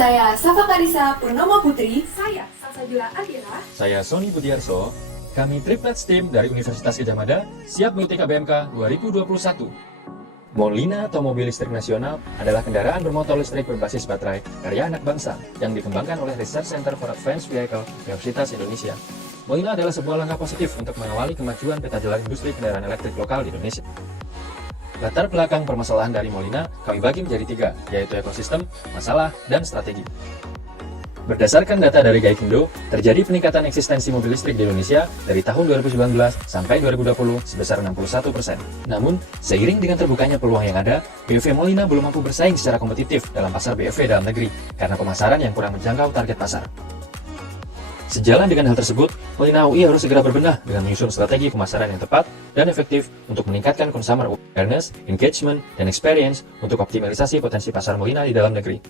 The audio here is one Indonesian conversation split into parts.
Saya Safa Karisa Purnomo Putri. Saya Salsabila Agira. Saya Sony Budiarso. Kami Triplets Team dari Universitas Gadjah Mada siap mengikuti KBMK 2021. Molina atau mobil listrik nasional adalah kendaraan bermotor listrik berbasis baterai karya anak bangsa yang dikembangkan oleh Research Center for Advanced Vehicle Universitas Indonesia. Molina adalah sebuah langkah positif untuk mengawali kemajuan peta jalan industri kendaraan elektrik lokal di Indonesia. Latar belakang permasalahan dari Molina kami bagi menjadi 3, yaitu ekosistem, masalah, dan strategi. Berdasarkan data dari Gaikindo, terjadi peningkatan eksistensi mobil listrik di Indonesia dari tahun 2019 sampai 2020 sebesar 61%. Namun, seiring dengan terbukanya peluang yang ada, BEV Molina belum mampu bersaing secara kompetitif dalam pasar BEV dalam negeri karena pemasaran yang kurang menjangkau target pasar. Sejalan dengan hal tersebut, Molina UI harus segera berbenah dengan menyusun strategi pemasaran yang tepat dan efektif untuk meningkatkan consumer awareness, engagement, dan experience untuk optimalisasi potensi pasar Molina di dalam negeri.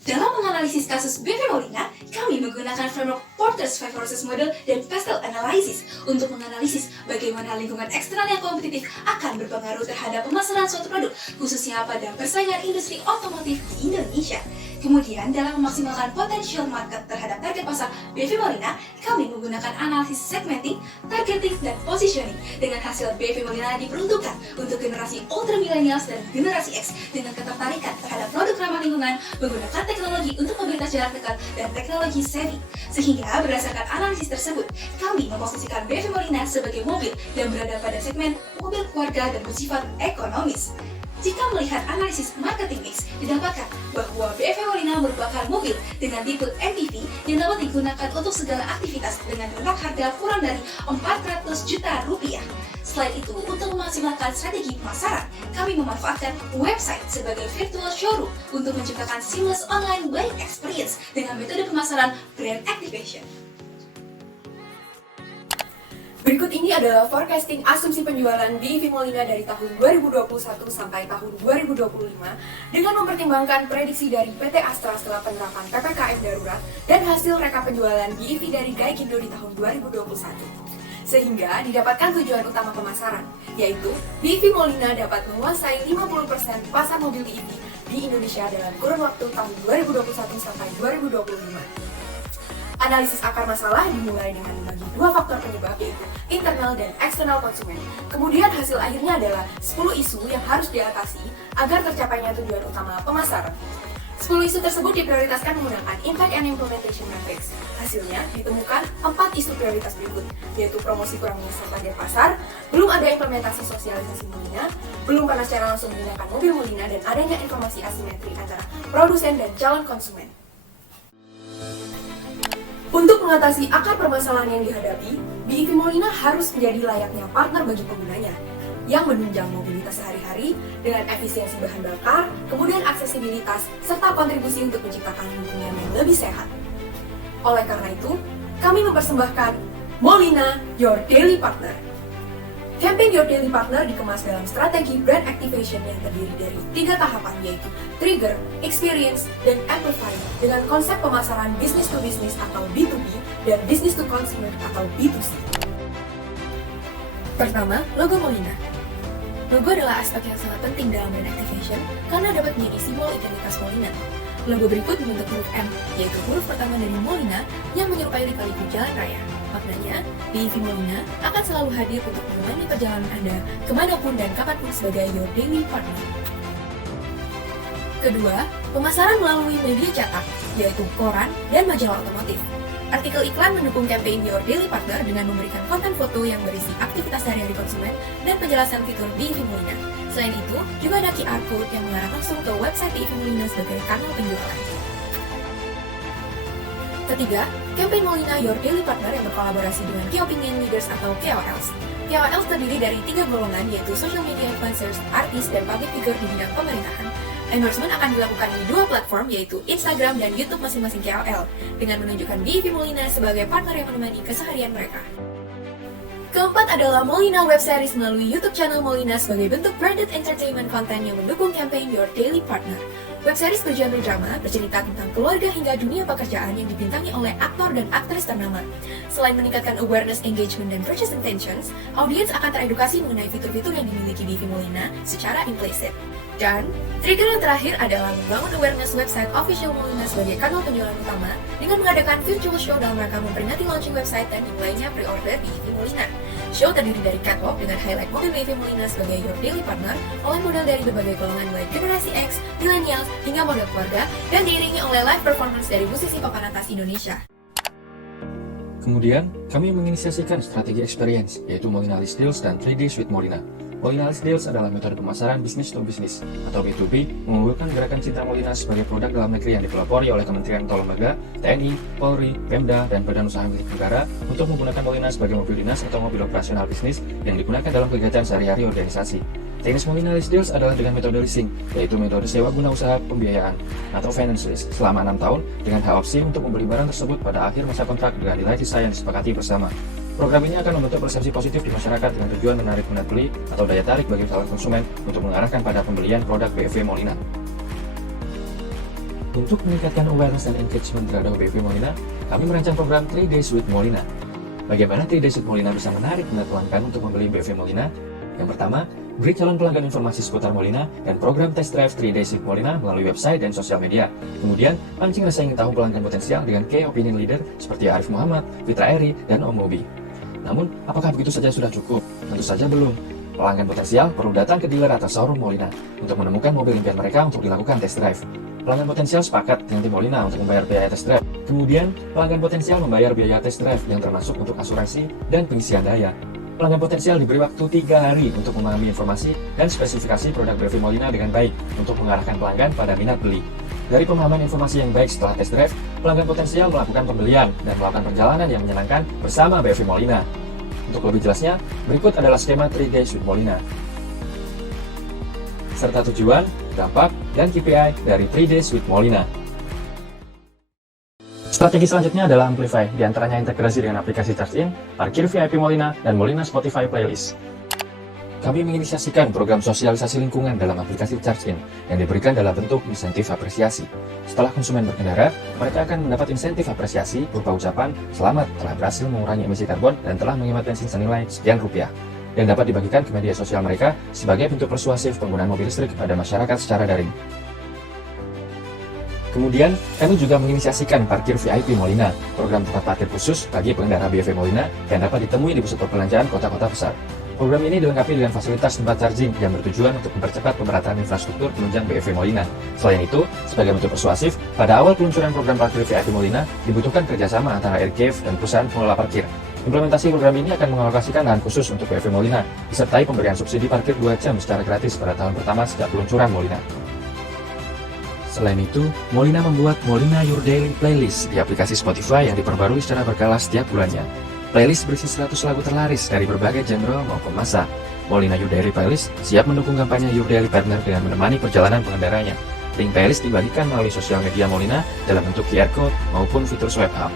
Dalam menganalisis kasus BEV Molina, kami menggunakan framework Porter's Five Forces Model dan Pastel Analysis untuk menganalisis bagaimana lingkungan eksternal yang kompetitif akan berpengaruh terhadap pemasaran suatu produk, khususnya pada persaingan industri otomotif di Indonesia. Kemudian, dalam memaksimalkan potential market terhadap target pasar BEV Molina, kami menggunakan analisis segmenting, targeting, dan positioning. Dengan hasil BEV Molina diperuntukkan untuk generasi ultra millennials dan generasi X dengan ketertarikan terhadap produk ramah lingkungan menggunakan teknologi untuk mobilitas jarak dekat dan teknologi savvy. Sehingga berdasarkan analisis tersebut, kami memposisikan BEV Molina sebagai mobil yang berada pada segmen mobil keluarga dan bersifat ekonomis. Jika melihat analisis marketing mix, didapatkan bahwa BEV Molina merupakan mobil dengan tipe MPV yang dapat digunakan untuk segala aktivitas dengan rentang harga kurang dari 400 juta rupiah. Selain itu, untuk memaksimalkan strategi pemasaran, kami memanfaatkan website sebagai virtual showroom untuk menciptakan seamless online buying experience dengan metode pemasaran brand activation. Berikut ini adalah forecasting asumsi penjualan BEV Molina dari tahun 2021 sampai tahun 2025 dengan mempertimbangkan prediksi dari PT Astra setelah penerapan PPKM darurat dan hasil rekap penjualan BEV dari Gaikindo di tahun 2021. Sehingga didapatkan tujuan utama pemasaran, yaitu BEV Molina dapat menguasai 50% pasar mobil BEV di Indonesia dalam kurun waktu tahun 2021 sampai 2025. Analisis akar masalah dimulai dengan membagi 2 faktor penyebab, yaitu internal dan eksternal konsumen. Kemudian hasil akhirnya adalah 10 isu yang harus diatasi agar tercapainya tujuan utama pemasaran. 10 isu tersebut diprioritaskan menggunakan Impact and Implementation Matrix. Hasilnya ditemukan 4 isu prioritas berikut, yaitu promosi kurang menyasar target pasar, belum ada implementasi sosialisasi Molina, belum pernah secara langsung menggunakan mobil Molina, dan adanya informasi asimetri antara produsen dan calon konsumen. Untuk mengatasi akar permasalahan yang dihadapi, BEV Molina harus menjadi layaknya partner bagi penggunanya, yang menunjang mobilitas sehari-hari dengan efisiensi bahan bakar, kemudian aksesibilitas, serta kontribusi untuk menciptakan lingkungan yang lebih sehat. Oleh karena itu, kami mempersembahkan Molina, Your Daily Partner. Campaign Your Daily Partner dikemas dalam strategi brand activation yang terdiri dari 3 tahapan, yaitu trigger, experience, dan amplify dengan konsep pemasaran business to business atau B2B dan business to consumer atau B2C. Pertama, logo Molina. Logo adalah aspek yang sangat penting dalam brand activation karena dapat menjadi simbol identitas Molina. Logo berikut dibentuk huruf M, yaitu huruf pertama dari Molina yang menyerupai lika-liku jalan raya. Maknanya, BEV Molina akan selalu hadir untuk menemani perjalanan Anda kemanapun dan kapanpun sebagai Your Daily Partner. Kedua, pemasaran melalui media cetak, yaitu koran dan majalah otomotif. Artikel iklan mendukung campaign Your Daily Partner dengan memberikan konten foto yang berisi aktivitas sehari-hari konsumen dan penjelasan fitur BEV Molina. Selain itu, juga ada QR Code yang mengarah langsung ke website BEV Molina sebagai kanal penjualan. Ketiga, campaign Molina Your Daily Partner yang berkolaborasi dengan Key Opinion Leaders atau KOLs. KOLs terdiri dari 3 golongan, yaitu social media influencers, artis, dan public figure di bidang pemerintahan. Endorsement akan dilakukan di 2 platform, yaitu Instagram dan YouTube masing-masing KOL, dengan menunjukkan BEV Molina sebagai partner yang menemani keseharian mereka. Keempat adalah Molina Web Series melalui YouTube channel Molina sebagai bentuk branded entertainment content yang mendukung campaign Your Daily Partner. Web series bergenre drama bercerita tentang keluarga hingga dunia pekerjaan yang dibintangi oleh aktor dan aktris ternama. Selain meningkatkan awareness, engagement, dan purchase intentions, audiens akan teredukasi mengenai fitur-fitur yang dimiliki BV Molina secara implicit. Dan, trigger yang terakhir adalah membangun awareness website official Molina sebagai kanal penjualan utama dengan mengadakan virtual show dalam rangka memperingati launching website dan dimulainya pre-order BV Molina. Show terdiri dari catwalk dengan highlight mobil BV Molina sebagai your daily partner oleh model dari berbagai golongan mulai generasi X, millennials, hingga model keluarga, dan diiringi oleh live performance dari musisi papan atas Indonesia. Kemudian, kami menginisiasikan strategi experience, yaitu Molina List Deals dan 3Days with Molina. Molina List Deals adalah metode pemasaran bisnis to bisnis atau B2B mengunggulkan gerakan cinta Molina sebagai produk dalam negeri yang dipelopori oleh Kementerian atau lembaga, TNI, Polri, Pemda, dan badan usaha milik negara untuk menggunakan Molina sebagai mobil dinas atau mobil operasional bisnis yang digunakan dalam kegiatan sehari-hari organisasi. Teknis Molina List Deals adalah dengan metode leasing, yaitu metode sewa guna usaha pembiayaan atau finance lease selama 6 tahun dengan hak opsi untuk membeli barang tersebut pada akhir masa kontrak dengan nilai sisa yang disepakati bersama. Program ini akan membentuk persepsi positif di masyarakat dengan tujuan menarik minat beli atau daya tarik bagi calon konsumen untuk mengarahkan pada pembelian produk BV Molina. Untuk meningkatkan awareness dan engagement terhadap BV Molina, kami merancang program 3 Days with Molina. Bagaimana 3 Days with Molina bisa menarik minat pelanggan untuk membeli BV Molina? Yang pertama, beri calon pelanggan informasi seputar Molina dan program test drive 3 Days with Molina melalui website dan sosial media. Kemudian, pancing rasa ingin tahu pelanggan potensial dengan key opinion leader seperti Arif Muhammad, Fitra Eri, dan Om Mobi. Namun, apakah begitu saja sudah cukup? Tentu saja belum. Pelanggan potensial perlu datang ke dealer atau showroom Molina untuk menemukan mobil impian mereka untuk dilakukan test drive. Pelanggan potensial sepakat dengan tim Molina untuk membayar biaya test drive. Kemudian, pelanggan potensial membayar biaya test drive yang termasuk untuk asuransi dan pengisian daya. Pelanggan potensial diberi waktu 3 hari untuk memahami informasi dan spesifikasi produk BV Molina dengan baik untuk mengarahkan pelanggan pada minat beli. Dari pemahaman informasi yang baik setelah test drive, pelanggan potensial melakukan pembelian dan melakukan perjalanan yang menyenangkan bersama BV Molina. Untuk lebih jelasnya, berikut adalah skema 3 Days with Molina, serta tujuan, dampak, dan KPI dari 3 Days with Molina. Strategi selanjutnya adalah Amplify, diantaranya integrasi dengan aplikasi Charge-in, parkir VIP Molina, dan Molina Spotify Playlist. Kami menginisiasikan program sosialisasi lingkungan dalam aplikasi Charge-in yang diberikan dalam bentuk insentif apresiasi. Setelah konsumen berkendara, mereka akan mendapat insentif apresiasi berupa ucapan selamat telah berhasil mengurangi emisi karbon dan telah menghemat bensin senilai sekian rupiah, yang dapat dibagikan ke media sosial mereka sebagai bentuk persuasif penggunaan mobil listrik kepada masyarakat secara daring. Kemudian, kami juga menginisiasikan parkir VIP Molina, program tempat parkir khusus bagi pengendara BV Molina yang dapat ditemui di pusat perbelanjaan kota-kota besar. Program ini dilengkapi dengan fasilitas tempat charging yang bertujuan untuk mempercepat pemerataan infrastruktur penunjang BV Molina. Selain itu, sebagai bentuk persuasif, pada awal peluncuran program parkir VIP Molina, dibutuhkan kerjasama antara Aircave dan perusahaan pengelola parkir. Implementasi program ini akan mengalokasikan lahan khusus untuk BV Molina, disertai pemberian subsidi parkir 2 jam secara gratis pada tahun pertama sejak peluncuran Molina. Selain itu, Molina membuat Molina Your Daily Playlist di aplikasi Spotify yang diperbarui secara berkala setiap bulannya. Playlist berisi 100 lagu terlaris dari berbagai genre maupun masa. Molina Your Daily Playlist siap mendukung kampanye Your Daily Partner dengan menemani perjalanan pengendaranya. Link playlist dibagikan melalui sosial media Molina dalam bentuk QR Code maupun fitur swipe up.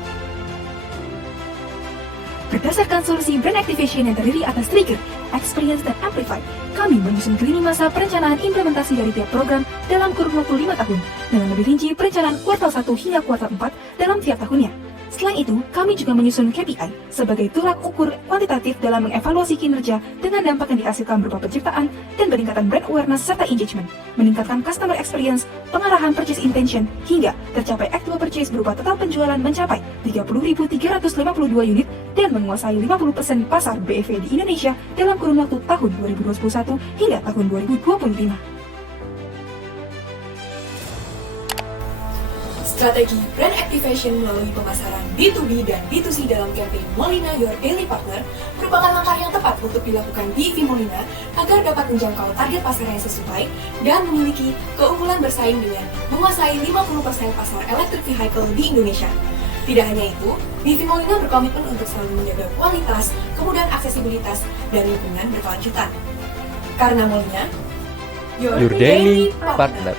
Berdasarkan solusi brand activation yang terdiri atas trigger, experience, dan amplify, kami menyusun ke lini masa perencanaan implementasi dari tiap program dalam kurun waktu 5 tahun, dengan lebih rinci perencanaan kuartal 1 hingga kuartal 4 dalam tiap tahunnya. Selain itu, kami juga menyusun KPI sebagai tolak ukur kuantitatif dalam mengevaluasi kinerja dengan dampak yang dihasilkan berupa penciptaan dan peningkatan brand awareness serta engagement, meningkatkan customer experience, pengarahan purchase intention, hingga tercapai actual purchase berupa total penjualan mencapai 30.352 unit dan menguasai 50% pasar BEV di Indonesia dalam kurun waktu tahun 2021 hingga tahun 2025. Strategi brand activation melalui pemasaran B2B dan B2C dalam campaign Molina Your Daily Partner merupakan langkah yang tepat untuk dilakukan BV Molina agar dapat menjangkau target pasar yang sesuai dan memiliki keunggulan bersaing dengan menguasai 50% pasar electric vehicle di Indonesia. Tidak hanya itu, BV Molina berkomitmen untuk selalu menjaga kualitas, kemudahan aksesibilitas, dan lingkungan berkelanjutan. Karena Molina, Your Daily Partner.